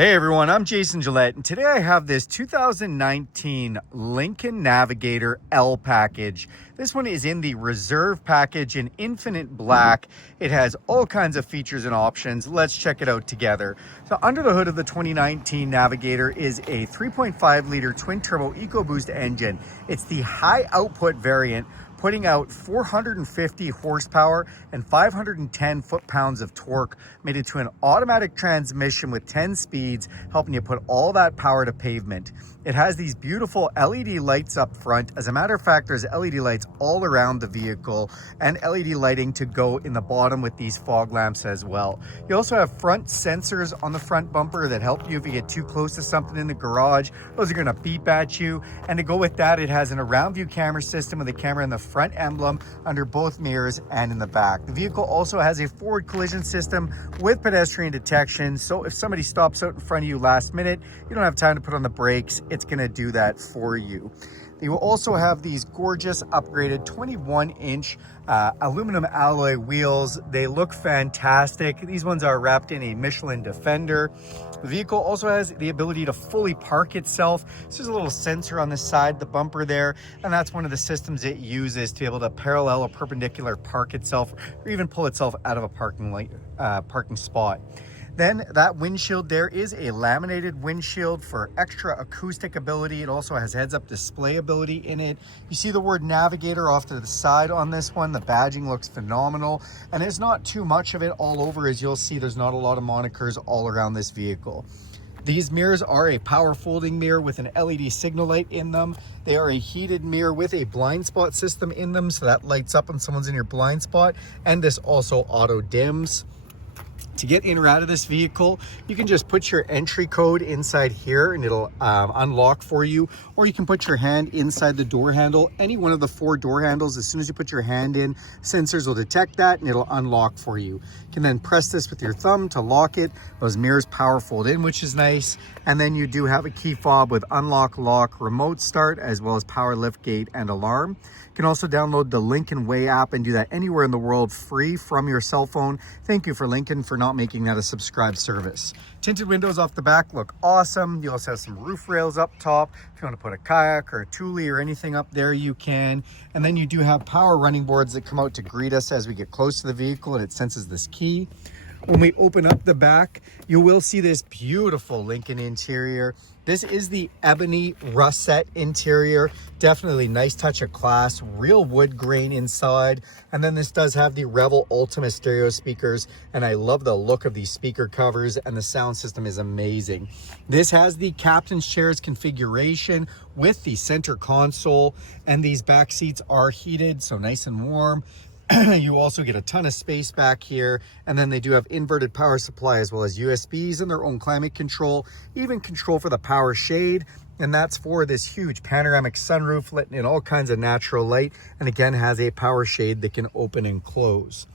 Hey everyone, I'm Jason Gillette, and today I have this 2019 Lincoln Navigator L package. This one is in the Reserve package in Infinite Black. It has all kinds of features and options. Let's check it out together. So under the hood of the 2019 Navigator is a 3.5 liter twin-turbo EcoBoost engine. It's the high output variant, putting out 450 horsepower and 510 foot-pounds of torque, made it to an automatic transmission with 10 speeds, helping you put all that power to pavement. It has these beautiful LED lights up front. As a matter of fact, there's LED lights all around the vehicle and LED lighting to go in the bottom with these fog lamps as well. You also have front sensors on the front bumper that help you if you get too close to something in the garage. Those are gonna beep at you. And to go with that, it has an around view camera system with a camera in the front emblem under both mirrors and in the back. The vehicle also has a forward collision system with pedestrian detection, so if somebody stops out in front of you last minute, you don't have time to put on the brakes, it's going to do that for you. You will also have these gorgeous upgraded 21-inch aluminum alloy wheels. They look fantastic. These ones are wrapped in a Michelin Defender. The vehicle also has the ability to fully park itself. So there's a little sensor on the side, the bumper there, and that's one of the systems it uses to be able to parallel or perpendicular park itself, or even pull itself out of a parking spot. Then that windshield there is a laminated windshield for extra acoustic ability. It also has heads-up display ability in it. You see the word Navigator off to the side on this one. The badging looks phenomenal, and there's not too much of it all over. As you'll see, there's not a lot of monikers all around this vehicle. These mirrors are a power folding mirror with an LED signal light in them. They are a heated mirror with a blind spot system in them, so that lights up when someone's in your blind spot, and this also auto dims. To get in or out of this vehicle, you can just put your entry code inside here and it'll unlock for you, or you can put your hand inside the door handle, any one of the 4 door handles. As soon as you put your hand in, sensors will detect that and it'll unlock for you. You can then press this with your thumb to lock it. Those mirrors power fold in, which is nice. And then you do have a key fob with unlock, lock, remote start, as well as power liftgate and alarm. You can also download the Lincoln Way app and do that anywhere in the world free from your cell phone. Thank you for Lincoln for not making that a subscribed service. Tinted windows off the back look awesome. You also have some roof rails up top. If you want to put a kayak or a Thule or anything up there, you can. And then you do have power running boards that come out to greet us as we get close to the vehicle, and it senses this key. When we open up the back, you will see this beautiful Lincoln interior. This is the Ebony Russet interior. Definitely nice touch of class, real wood grain inside. And then this does have the Revel Ultima stereo speakers, and I love the look of these speaker covers, and the sound system is amazing. This has the captain's chairs configuration with the center console, and these back seats are heated, so nice and warm. You also get a ton of space back here, and then they do have inverted power supply as well as USBs and their own climate control, even control for the power shade, and that's for this huge panoramic sunroof letting in all kinds of natural light, and again has a power shade that can open and close.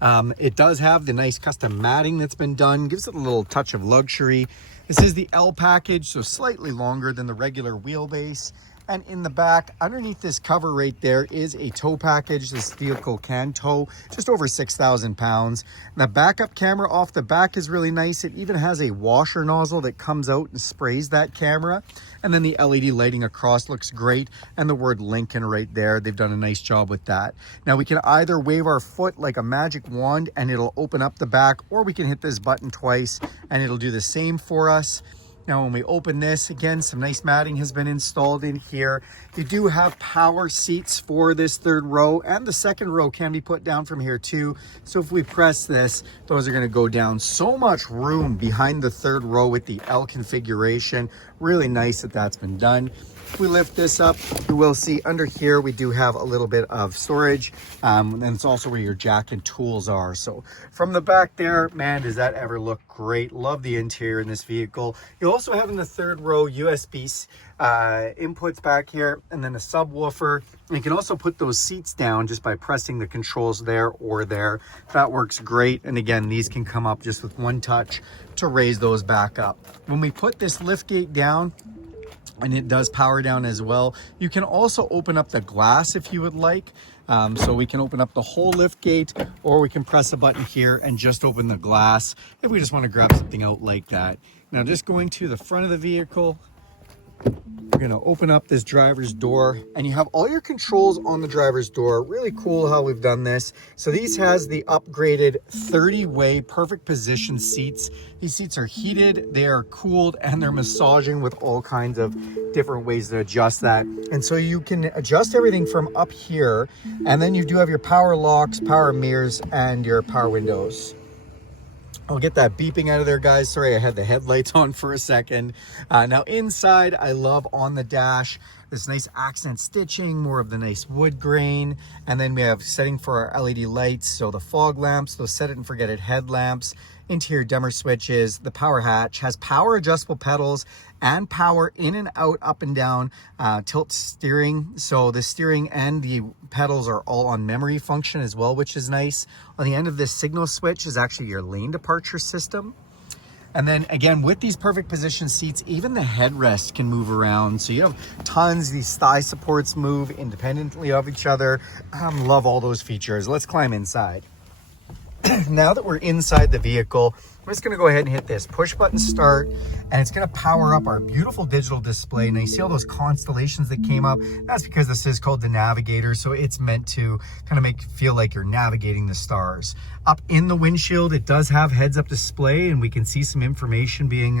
It does have the nice custom matting that's been done, gives it a little touch of luxury. This is the L package, so slightly longer than the regular wheelbase. And in the back, underneath this cover right there, is a tow package. This vehicle can tow just over 6,000 pounds. The backup camera off the back is really nice. It even has a washer nozzle that comes out and sprays that camera. And then the LED lighting across looks great. And the word Lincoln right there. They've done a nice job with that. Now we can either wave our foot like a magic wand and it'll open up the back, or we can hit this button twice and it'll do the same for us. Now, when we open this, again, some nice matting has been installed in here. You do have power seats for this 3rd row, and the 2nd row can be put down from here too. So if we press this, those are gonna go down. So much room behind the 3rd row with the L configuration. Really nice that that's been done. If we lift this up, you will see under here we do have a little bit of storage, and it's also where your jack and tools are. So from the back there, man, does that ever look great. Love the interior in this vehicle. You also have in the 3rd row USB inputs back here, and then a subwoofer. And you can also put those seats down just by pressing the controls there or there. That works great. And again, these can come up just with one touch to raise those back up. When we put this liftgate down, and it does power down as well, you can also open up the glass if you would like. So we can open up the whole lift gate, or we can press a button here and just open the glass if we just want to grab something out like that. Now just going to the front of the vehicle, we're going to open up this driver's door, and you have all your controls on the driver's door. Really cool how we've done this. So these has the upgraded 30-way perfect position seats. These seats are heated, they are cooled, and they're massaging with all kinds of different ways to adjust that. And so you can adjust everything from up here, and then you do have your power locks, power mirrors, and your power windows. I'll get that beeping out of there, guys. Sorry, I had the headlights on for a second. Now inside, I love on the dash, this nice accent stitching, more of the nice wood grain. And then we have setting for our LED lights. So the fog lamps, those set it and forget it headlamps, interior dimmer switches, the power hatch, has power adjustable pedals and power in and out, up and down, tilt steering. So the steering and the pedals are all on memory function as well, which is nice. On the end of this signal switch is actually your lane departure system. And then again, with these perfect position seats, even the headrest can move around. So you have tons, these thigh supports move independently of each other. Love all those features. Let's climb inside. Now that we're inside the vehicle, I'm just gonna go ahead and hit this push button start, and it's gonna power up our beautiful digital display. Now you see all those constellations that came up? That's because this is called the Navigator, so it's meant to kind of make you feel like you're navigating the stars. Up in the windshield, it does have heads-up display, and we can see some information being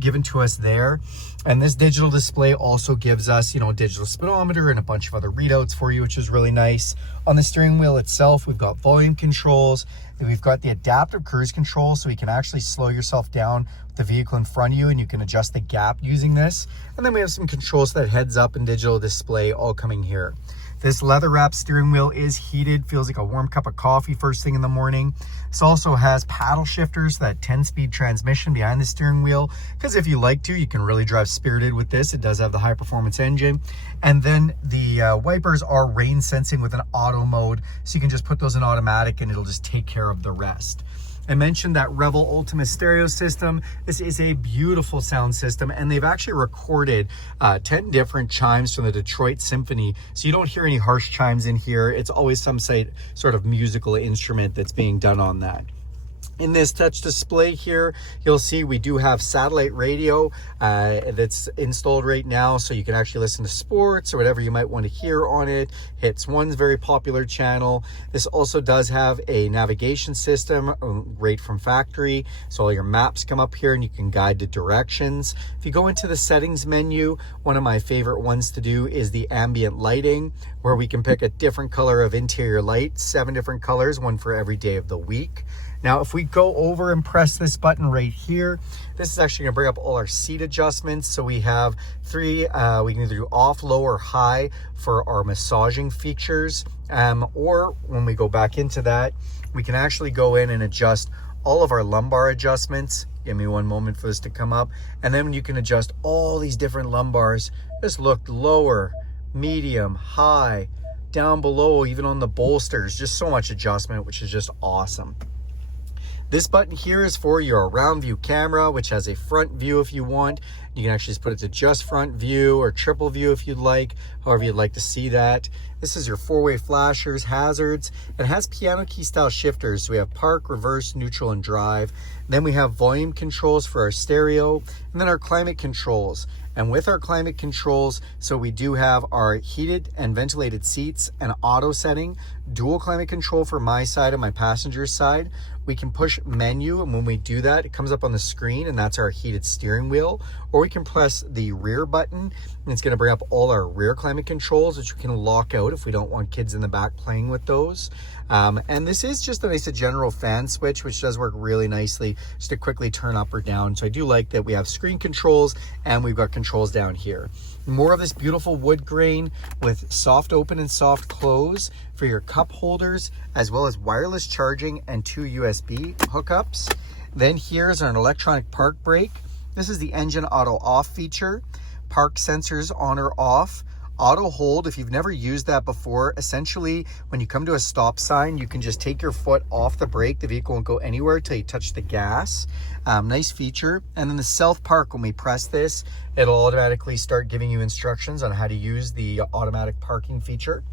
given to us there. And this digital display also gives us, you know, digital speedometer and a bunch of other readouts for you, which is really nice. On the steering wheel itself, we've got volume controls, and we've got the adaptive cruise control, so you can actually slow yourself down with the vehicle in front of you, and you can adjust the gap using this. And then we have some controls that heads up and digital display all coming here. This leather wrapped steering wheel is heated, feels like a warm cup of coffee first thing in the morning. This also has paddle shifters, that 10-speed transmission behind the steering wheel, because if you like to, you can really drive spirited with this. It does have the high performance engine. And then the wipers are rain sensing with an auto mode, so you can just put those in automatic and it'll just take care of the rest. I mentioned that Revel Ultima stereo system. This is a beautiful sound system, and they've actually recorded 10 different chimes from the Detroit Symphony, so you don't hear any harsh chimes in here. It's always some sort of musical instrument that's being done on that. In this touch display here, you'll see we do have satellite radio that's installed right now, so you can actually listen to sports or whatever you might want to hear on it. Hits One's very popular channel. This also does have a navigation system right from factory, so all your maps come up here and you can guide the directions. If you go into the settings menu, one of my favorite ones to do is the ambient lighting, where we can pick a different color of interior light, 7 different colors, one for every day of the week. Now, if we go over and press this button right here, this is actually gonna bring up all our seat adjustments. So we have 3, we can either do off, low, or high for our massaging features. Or when we go back into that, we can actually go in and adjust all of our lumbar adjustments. Give me one moment for this to come up. And then you can adjust all these different lumbars. Just look lower, medium, high, down below, even on the bolsters. Just so much adjustment, which is just awesome. This button here is for your round view camera, which has a front view if you want. You can actually just put it to just front view or triple view if you'd like, however you'd like to see that. This is your 4-way flashers, hazards. It has piano key style shifters. So we have park, reverse, neutral, and drive. Then we have volume controls for our stereo, and then our climate controls. And with our climate controls, so we do have our heated and ventilated seats and auto setting, dual climate control for my side and my passenger side. We can push menu, and when we do that, it comes up on the screen, and that's our heated steering wheel. Or we can press the rear button, and it's gonna bring up all our rear climate controls, which we can lock out if we don't want kids in the back playing with those. And this is just a nice general fan switch, which does work really nicely just to quickly turn up or down. So I do like that we have screen controls and we've got controls down here. More of this beautiful wood grain with soft open and soft close for your cup holders, as well as wireless charging and 2 USB hookups. Then here's an electronic park brake. This is the engine auto off feature. Park sensors on or off. Auto hold, if you've never used that before, essentially when you come to a stop sign, you can just take your foot off the brake. The vehicle won't go anywhere till you touch the gas. Nice feature. And then the self park, when we press this, it'll automatically start giving you instructions on how to use the automatic parking feature.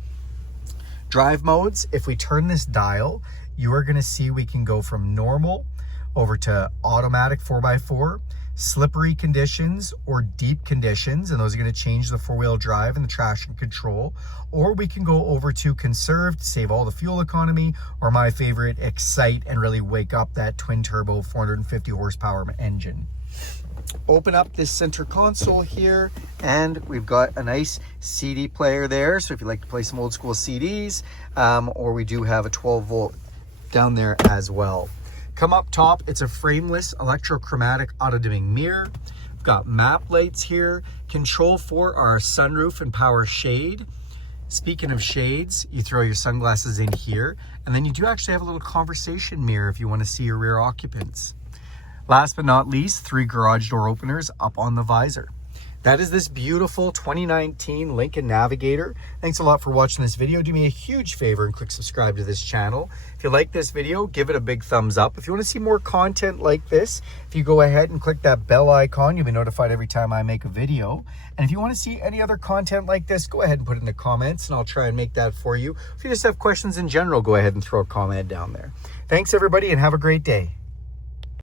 Drive modes, if we turn this dial, you are gonna see we can go from normal over to automatic 4x4, slippery conditions or deep conditions, and those are going to change the four-wheel drive and the traction control. Or we can go over to Conserve to save all the fuel economy, or my favorite, Excite, and really wake up that twin-turbo 450 horsepower engine. Open up this center console here, and we've got a nice CD player there, so if you like to play some old school CDs, or we do have a 12 volt down there as well. Come up top, it's a frameless electrochromatic auto dimming mirror. We've got map lights here, control for our sunroof and power shade. Speaking of shades, you throw your sunglasses in here, and then you do actually have a little conversation mirror if you want to see your rear occupants. Last but not least, 3 garage door openers up on the visor. That is this beautiful 2019 Lincoln Navigator. Thanks a lot for watching this video. Do me a huge favor and click subscribe to this channel. If you like this video, give it a big thumbs up. If you want to see more content like this, if you go ahead and click that bell icon, you'll be notified every time I make a video. And if you want to see any other content like this, go ahead and put it in the comments and I'll try and make that for you. If you just have questions in general, go ahead and throw a comment down there. Thanks everybody and have a great day.